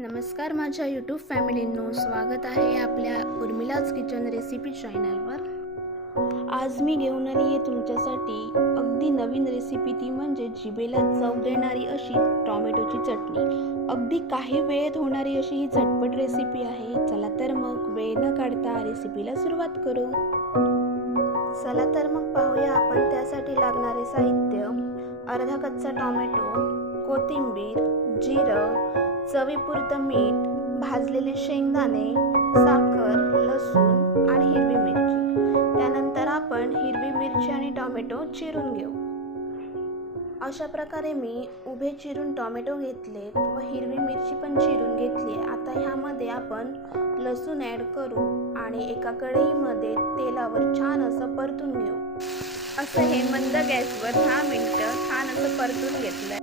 नमस्कार माझ्या यूट्यूब फॅमिलींनो, स्वागत आहे आपल्या उर्मिलाज किचन रेसिपी चॅनलवर। आज मी घेऊन आली आहे तुमच्यासाठी अगदी नवीन रेसिपी, ती म्हणजे जिभेला चव देणारी अशी टोमॅटोची चटणी। अगदी काही वेळेत होणारी अशी ही झटपट रेसिपी आहे। चला तर मग वेळ न काढता रेसिपीला सुरुवात करू। चला तर मग पाहूया आपण त्यासाठी लागणारे साहित्य। अर्धा कच्चा टोमॅटो, कोथिंबीर, जिरं, चवीपुरतं मीठ, भाजलेले शेंगदाणे, साखर, लसूण आणि हिरवी मिरची। त्यानंतर आपण हिरवी मिरची आणि टोमॅटो चिरून घेऊ। अशा प्रकारे मी उभे चिरून टोमॅटो घेतलेत व हिरवी मिरची पण चिरून घेतली आहे। आता ह्यामध्ये आपण लसूण ॲड करू आणि एका कढईमध्ये तेलावर छान असं परतून घेऊ। असं हे मंद गॅसवर 10 मिनिटं छान असं परतून घेतलंय।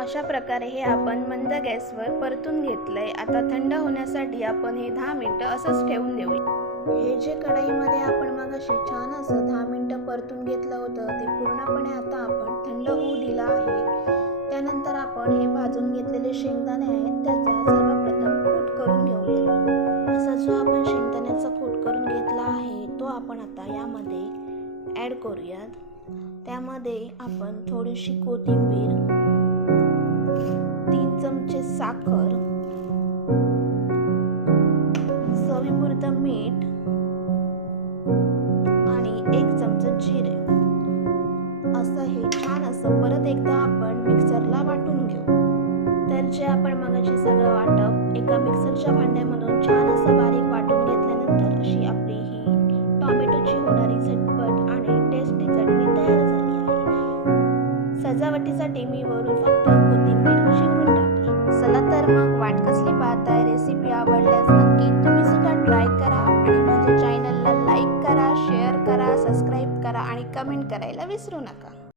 अशा प्रकारे हे आपण मंद गॅसवर परतून घेतलंय। आता थंड होण्यासाठी आपण हे 10 मिनिटं असंच ठेवून देऊया। हे जे कढईमध्ये आपण मगाशी छान असं 10 मिनिटं परतून घेतलं होतं ते पूर्णपणे आता आपण थंड होऊ दिलं आहे। त्यानंतर आपण हे भाजून घेतलेले शेंगदाणे आहेत त्याचा सर्वप्रथम कूट करून घेऊया। असा जो आपण शेंगदाण्याचा कूट करून घेतला आहे तो आपण आता यामध्ये ॲड करूयात। त्यामध्ये आपण थोडीशी कोथिंबीर, 3 चमचे साखर, चवीपुरतं मीठ आणि 1 चमचा जिरे असं हे छान असं परत एकदा आपण मिक्सरला वाटून घेऊ। तर जे आपण मगाशी सगळं वाटप एका मिक्सरच्या भांड्यामधून छान असं बारीक वाटून घेतल्यानंतर अशी आपली ही टोमॅटोची होणारी झटपट आणि टेस्टी चटणी तयार झाली आहे। सजावटीसाठी मी वरून फक्त कोथिंबीर शिवरून टाकली। चला तर मग वाट कसली पाहताय, रेसिपी आवडल्यास नक्की तुम्ही सुद्धा ट्राय करा आणि माझ्या चॅनलला लाईक करा, शेअर करा, सबस्क्राईब करा आणि कमेंट करायला विसरू नका।